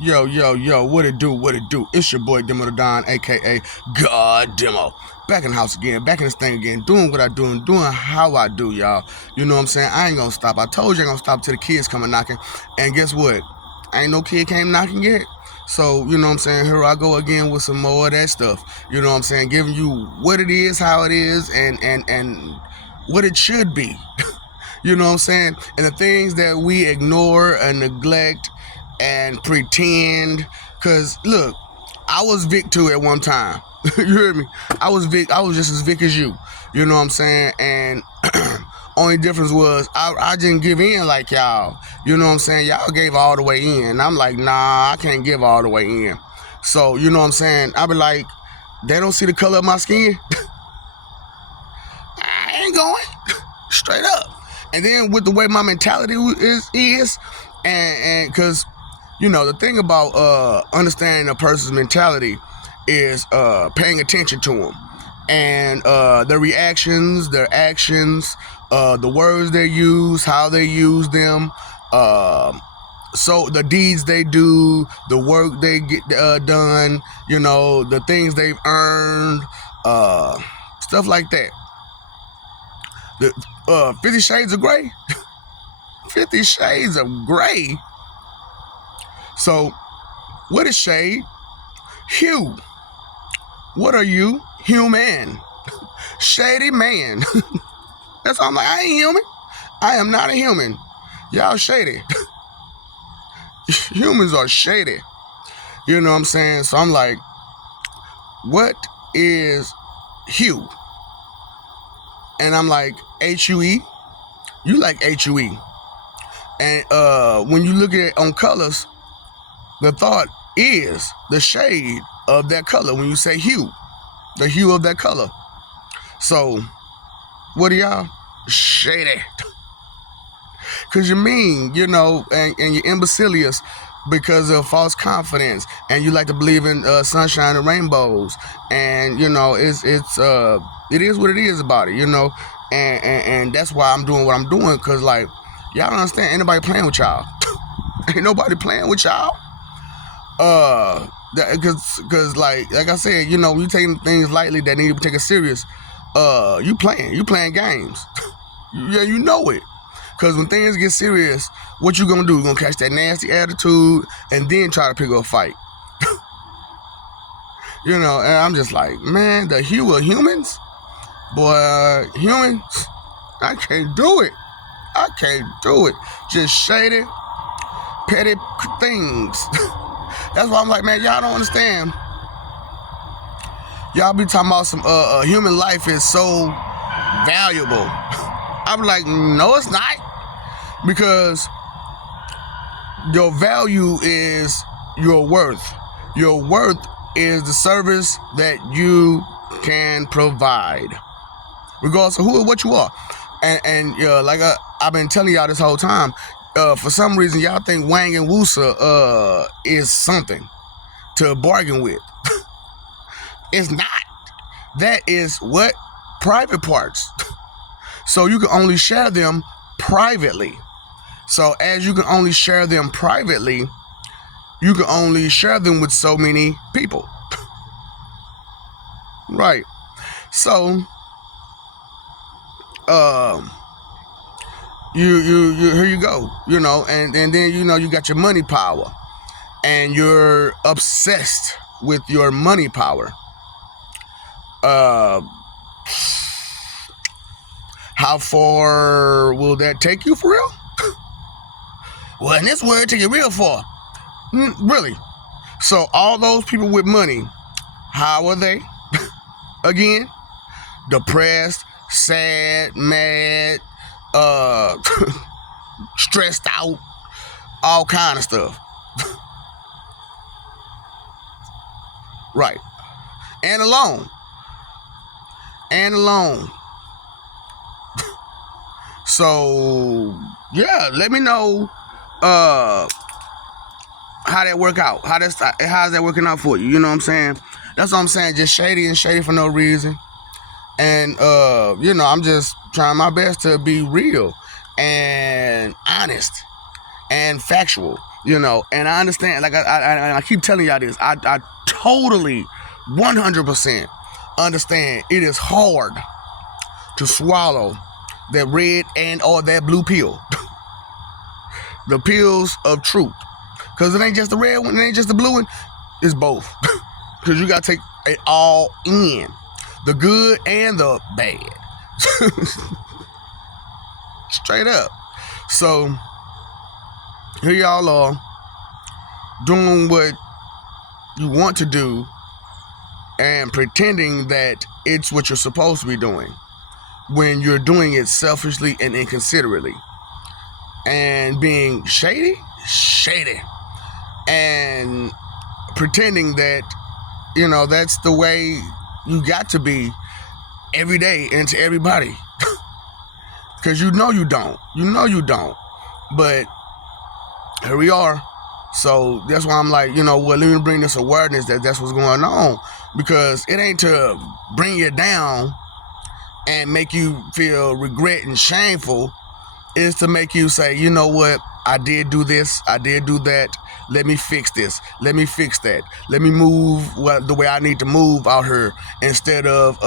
Yo, yo, yo, what it do, what it do? It's your boy Demo the Don, aka God Demo. Back in the house again, back in this thing again, doing what I do and doing how I do, y'all. You know what I'm saying? I ain't gonna stop. I told you I ain't gonna stop till the kids come knocking. And guess what? Ain't no kid came knocking yet. So, you know what I'm saying? Here I go again with some more of that stuff. You know what I'm saying? Giving you what it is, how it is, and what it should be. You know what I'm saying? And the things that we ignore and neglect and pretend. Cause look, I was Vic too at one time. You heard me? I was Vic. I was just as Vic as you. You know what I'm saying? And only difference was I didn't give in like y'all. You know what I'm saying? Y'all gave all the way in. And I'm like, nah, I can't give all the way in. So you know what I'm saying? I be like, they don't see the color of my skin. I ain't going straight up. And then with the way my mentality is, and because you know the thing about understanding a person's mentality is paying attention to them and their reactions, their actions, the words they use, how they use them. So the deeds they do, the work they get done, you know, the things they've earned, stuff like that. The 50 Shades of Grey. 50 Shades of Grey. So, what is shade? Hue. What are you? Human. Shady man. That's all I'm like, I ain't human. I am not a human. Y'all shady. Humans are shady. You know what I'm saying? So I'm like, what is hue? And I'm like, H-U-E? You like H-U-E. And when you look at it on colors, the thought is the shade of that color. When you say hue, the hue of that color. So, what are y'all? Shady. Because you mean, you know, and you're imbecilious because of false confidence. And you like to believe in sunshine and rainbows. And, you know, it is what it is about it, you know. And that's why I'm doing what I'm doing. Because, like, y'all don't understand. Ain't nobody playing with y'all. Ain't nobody playing with y'all. Cause like I said, you know, you taking things lightly that need to be taken serious. You playing games. Yeah, you know it. Cause when things get serious, what you gonna do? You gonna catch that nasty attitude and then try to pick up a fight. You know, and I'm just like, man, the hue of humans, boy, humans, I can't do it. I can't do it. Just shady, petty things. That's why I'm like, man, y'all don't understand. Y'all be talking about some human life is so valuable. I'm like, no, it's not. Because your value is your worth. Your worth is the service that you can provide, regardless of who or what you are. And like I've been telling y'all this whole time, for some reason y'all think Wang and Woosa is something to bargain with. It's not. That is what? Private parts. So you can only share them privately. So as you can only share them privately, you can only share them with so many people. Right. So you here you go, you know, and then you know you got your money power and you're obsessed with your money power. How far will that take you for real? Well, in this world, take you real far. Really? So all those people with money, how are they? Again, depressed, sad, mad, stressed out, all kind of stuff. Right. And alone. So yeah, let me know how that work out. How's that working out for you? You know what I'm saying? That's what I'm saying. Just shady and shady for no reason. And you know, I'm just trying my best to be real and honest and factual. And I understand, like I keep telling y'all this, I totally 100% understand it is hard to swallow that red and or that blue pill. The pills of truth. Because it ain't just the red one, it ain't just the blue one, it's both. Because you got to take it all in. The good and the bad. Straight up. So, here y'all are doing what you want to do and pretending that it's what you're supposed to be doing when you're doing it selfishly and inconsiderately. And being shady, and pretending that, that's the way you got to be every day and to everybody. Because you know you don't. But here we are. So that's why I'm like, let me bring this awareness that that's what's going on. Because it ain't to bring you down and make you feel regret and shameful. Is to make you say, you know what, I did do this, I did do that, let me fix this, let me fix that, let me move the way I need to move out here, instead of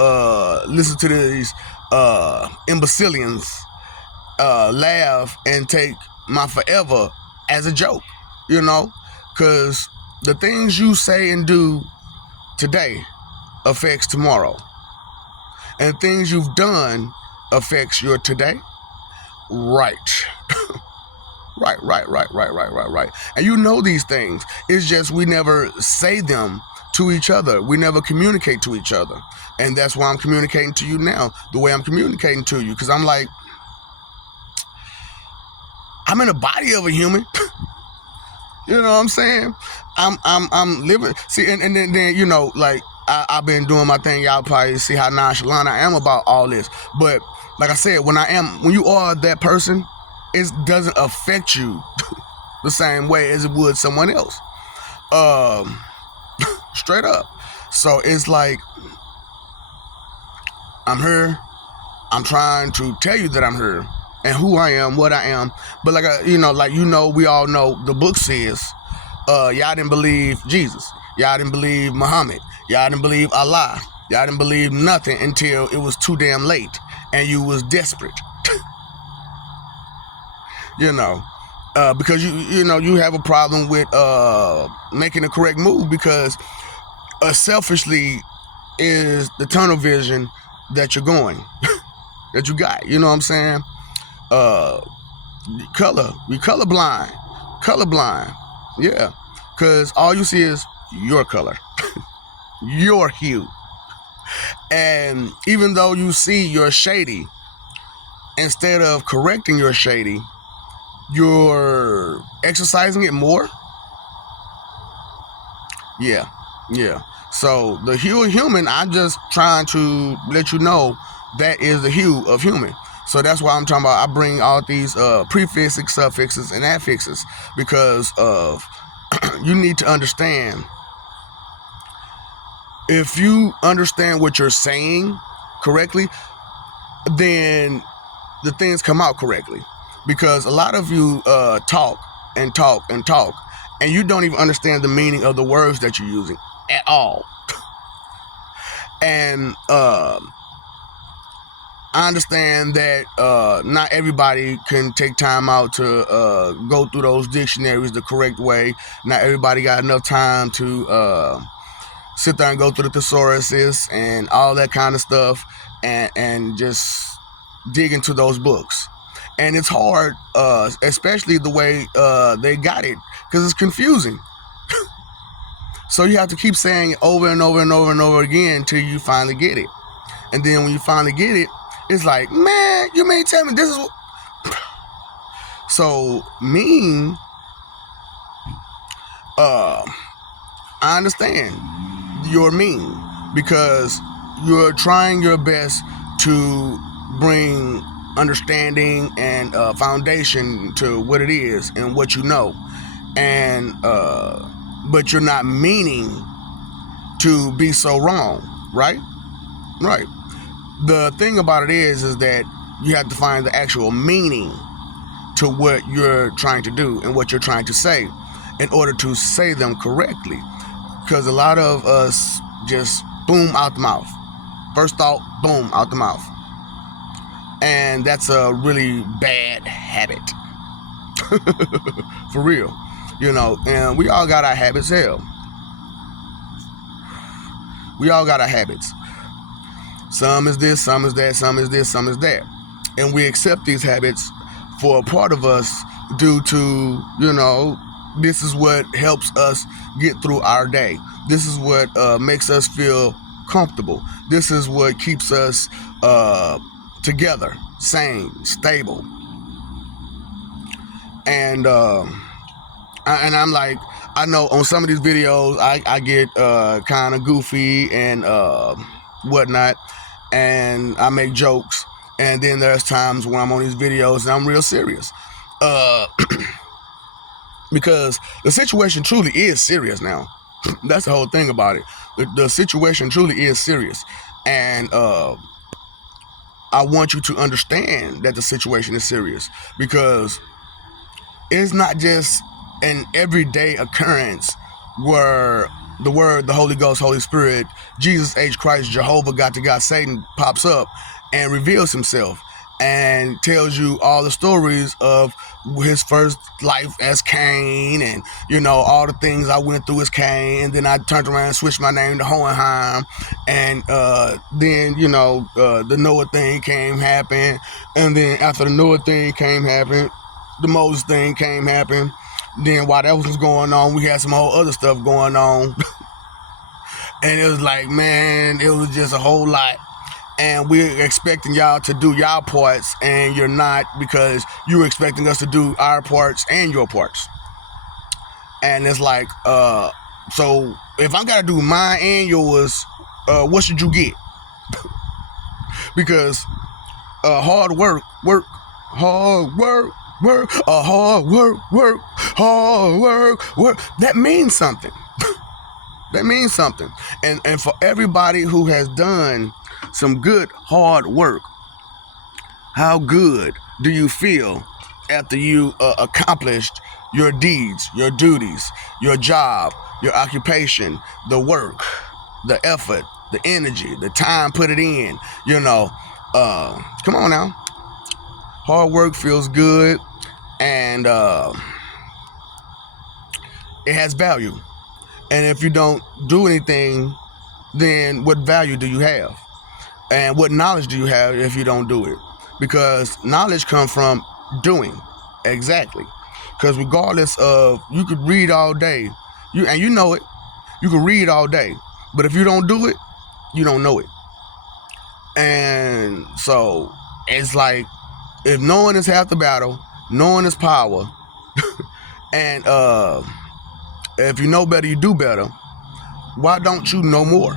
listen to these imbecilians laugh and take my forever as a joke, because the things you say and do today affects tomorrow, and things you've done affects your today. Right. Right. And you know these things. It's just we never say them to each other. We never communicate to each other. And that's why I'm communicating to you now, the way I'm communicating to you. Because I'm like, I'm in the body of a human. You know what I'm saying? I'm living. See, and then like, I've been doing my thing. Y'all probably see how nonchalant I am about all this. But like I said, when you are that person, it doesn't affect you the same way as it would someone else. Straight up. So it's like, I'm here. I'm trying to tell you that I'm here and who I am, what I am. But we all know the book says, y'all didn't believe Jesus. Y'all didn't believe Muhammad. Y'all didn't believe Allah. Y'all didn't believe nothing until it was too damn late and you was desperate. Because you have a problem with making the correct move, because selfishly is the tunnel vision that you're going, that you got. You know what I'm saying? We colorblind. Yeah. Because all you see is your color, your hue. And even though you see your shady, instead of correcting your shady, you're exercising it more. Yeah. So the hue of human, I'm just trying to let you know that is the hue of human. So that's why I'm talking about, I bring all these prefixes, suffixes, and affixes, because of you need to understand. If you understand what you're saying correctly, then the things come out correctly. Because a lot of you talk, and you don't even understand the meaning of the words that you're using at all. And I understand that not everybody can take time out to go through those dictionaries the correct way. Not everybody got enough time to sit there and go through the thesauruses and all that kind of stuff, and just dig into those books. And it's hard, especially the way they got it, because it's confusing. So you have to keep saying it over and over and over and over again until you finally get it. And then when you finally get it, it's like, man, you may tell me this is what... So, I understand you're mean, because you're trying your best to bring understanding and foundation to what it is and what you know, and but you're not meaning to be so wrong, right? The thing about it is that you have to find the actual meaning to what you're trying to do and what you're trying to say. in order to say them correctly. Because a lot of us just boom out the mouth. First thought, boom out the mouth. And that's a really bad habit. For real. And we all got our habits. Hell, we all got our habits. Some is this, some is that, some is this, some is that. And we accept these habits for a part of us due to, this is what helps us get through our day. This is what makes us feel comfortable. This is what keeps us together, sane, stable. And I'm like, I know on some of these videos I get kind of goofy and whatnot, and I make jokes, and then there's times when I'm on these videos and I'm real serious, because the situation truly is serious now. That's the whole thing about it. The situation truly is serious, and I want you to understand that the situation is serious, because it's not just an everyday occurrence where the Word, the Holy Ghost, Holy Spirit, Jesus H. Christ, Jehovah, God to God, Satan pops up and reveals himself and tells you all the stories of his first life as Cain, and all the things I went through as Cain, and then I turned around and switched my name to Hohenheim, and then the Noah thing happen, and then after the Noah thing happen, the Moses thing happen. Then while that was going on, we had some whole other stuff going on. And it was like, man, it was just a whole lot. And we're expecting y'all to do y'all parts, and you're not, because you're expecting us to do our parts and your parts. And it's like, so if I gotta do mine and yours, what should you get? Because hard work, hard work, hard work, that means something. That means something. And for everybody who has done some good hard work, how good do you feel after you accomplished your deeds, your duties, your job, your occupation, the work, the effort, the energy, the time put it in, come on now. Hard work feels good, and it has value. And if you don't do anything, then what value do you have? And what knowledge do you have if you don't do it? Because knowledge comes from doing. Exactly. Because regardless of, you could read all day, you know it, you can read all day, but if you don't do it, you don't know it. And so it's like, if knowing is half the battle, knowing is power, and if you know better, you do better, why don't you know more?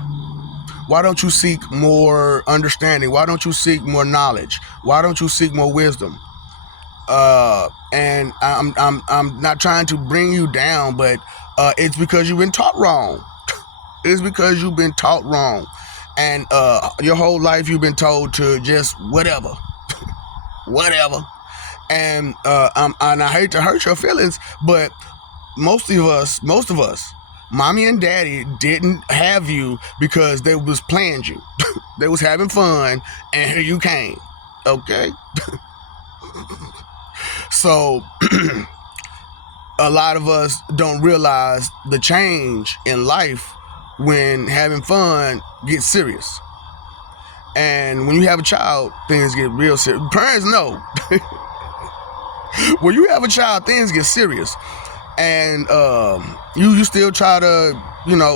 Why don't you seek more understanding? Why don't you seek more knowledge? Why don't you seek more wisdom? And I'm not trying to bring you down, but it's because you've been taught wrong. It's because you've been taught wrong, and your whole life you've been told to just whatever. And I hate to hurt your feelings, but most of us, mommy and daddy didn't have you because they was playing you. They was having fun, and here you came. Okay. So a lot of us don't realize the change in life when having fun gets serious. And when you have a child, things get real serious. Parents know. When you have a child, things get serious. And you still try to,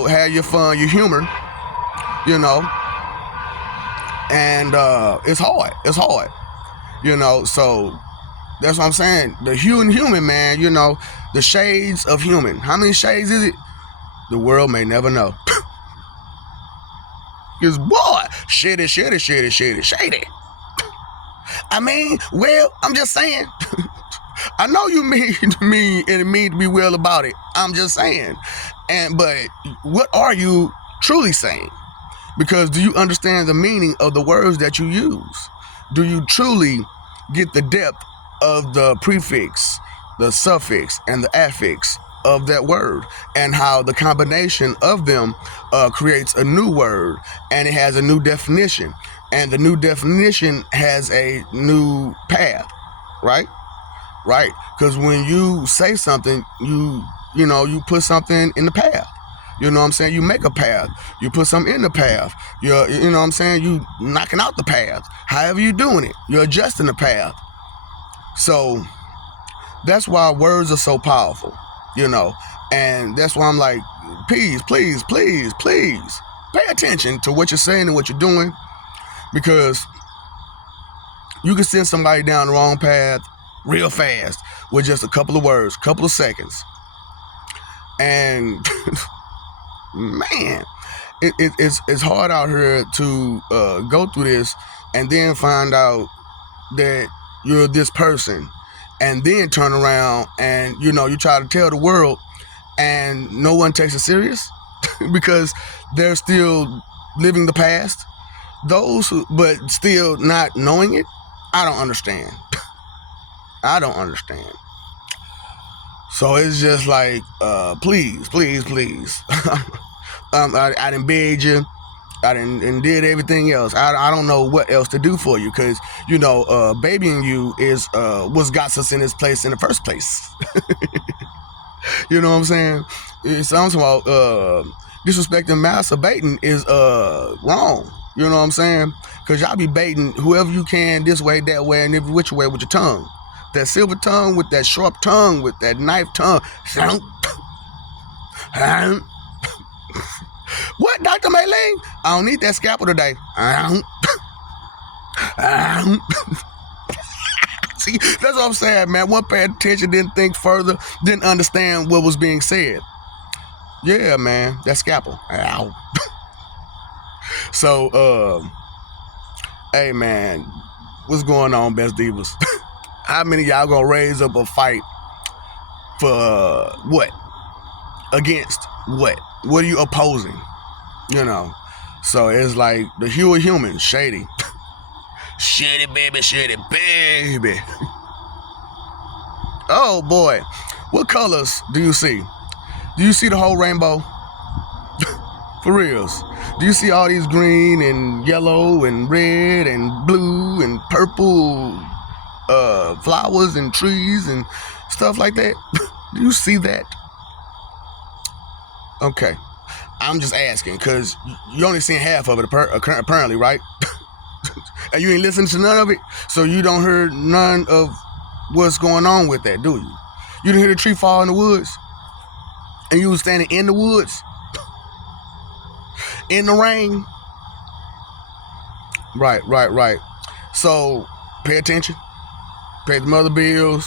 have your fun, your humor, and it's hard. So that's what I'm saying. The hue and human, man, the shades of human. How many shades is it? The world may never know. Because, boy, shady. I mean, well, I'm just saying. I know you mean to be well about it. I'm just saying. But what are you truly saying? Because do you understand the meaning of the words that you use? Do you truly get the depth of the prefix, the suffix, and the affix of that word, and how the combination of them creates a new word, and it has a new definition, and the new definition has a new path, right? Right? Because when you say something, you put something in the path. You know what I'm saying? You make a path. You put something in the path. You know what I'm saying? You knocking out the path. However you doing it, you're adjusting the path. So that's why words are so powerful, and that's why I'm like, please, please, please, please, pay attention to what you're saying and what you're doing, because you can send somebody down the wrong path real fast with just a couple of words, couple of seconds. And man, it's hard out here to go through this and then find out that you're this person, and then turn around and you try to tell the world and no one takes it serious because they're still living the past. But still not knowing it, I don't understand. I don't understand. So it's just like, please, please, please. I done begged you. I done did everything else. I don't know what else to do for you, because babying you is what's got us in this place in the first place. You know what I'm saying? It sounds about disrespecting, masturbating is wrong. You know what I'm saying? Because y'all be baiting whoever you can this way, that way, and every which way with your tongue. That silver tongue with that sharp tongue with that knife tongue. What, Dr. Mayling? I don't need that scalpel today. See, that's what I'm saying, man. One paid attention, didn't think further, didn't understand what was being said. Yeah, man, that scalpel. Ow. So, hey, man, what's going on, Best Divas? How many of y'all gonna raise up a fight for what? Against what? What are you opposing? So it's like the Hue of Human, shady. Shady, baby, shady, baby. Oh, boy. What colors do you see? Do you see the whole rainbow? For reals. Do you see all these green and yellow and red and blue and purple flowers and trees and stuff like that? Do you see that? Okay. I'm just asking, because you only seen half of it apparently, right? And you ain't listening to none of it, so you don't hear none of what's going on with that, do you? You didn't hear the tree fall in the woods, and you was standing in the woods, in the rain. Right. So pay attention. Pay the other bills.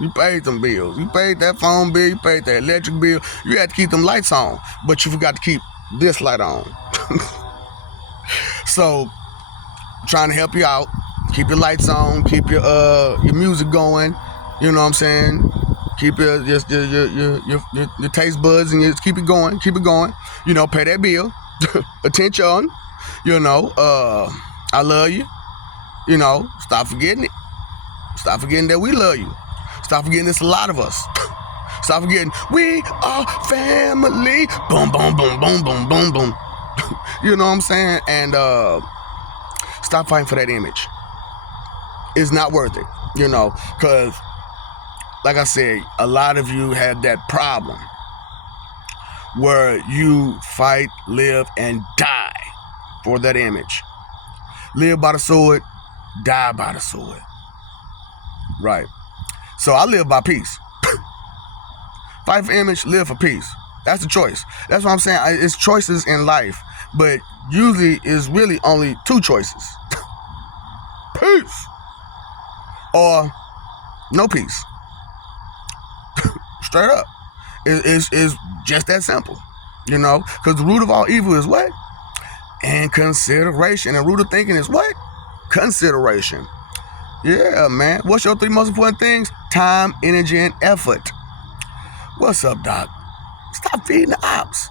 You paid them bills. You paid that phone bill. You paid that electric bill. You had to keep them lights on, but you forgot to keep this light on. So, I'm trying to help you out. Keep your lights on. Keep your music going. You know what I'm saying? Keep your taste buds and just keep it going. Keep it going. Pay that bill. Attention. I love you. Stop forgetting it. Stop forgetting that we love you. Stop forgetting it's a lot of us. Stop forgetting we are family. Boom, boom, boom, boom, boom, boom, boom. You know what I'm saying? And stop fighting for that image. It's not worth it, because, like I said, a lot of you have that problem where you fight, live, and die for that image. Live by the sword, die by the sword. Right. So I live by peace. Fight for image, live for peace. That's the choice. That's what I'm saying. It's choices in life, but usually it's really only two choices. Peace or no peace. Straight up. It's just that simple, because the root of all evil is what? And consideration. And root of thinking is what? Consideration. Yeah, man. What's your three most important things? Time, energy, and effort. What's up, Doc? Stop feeding the ops.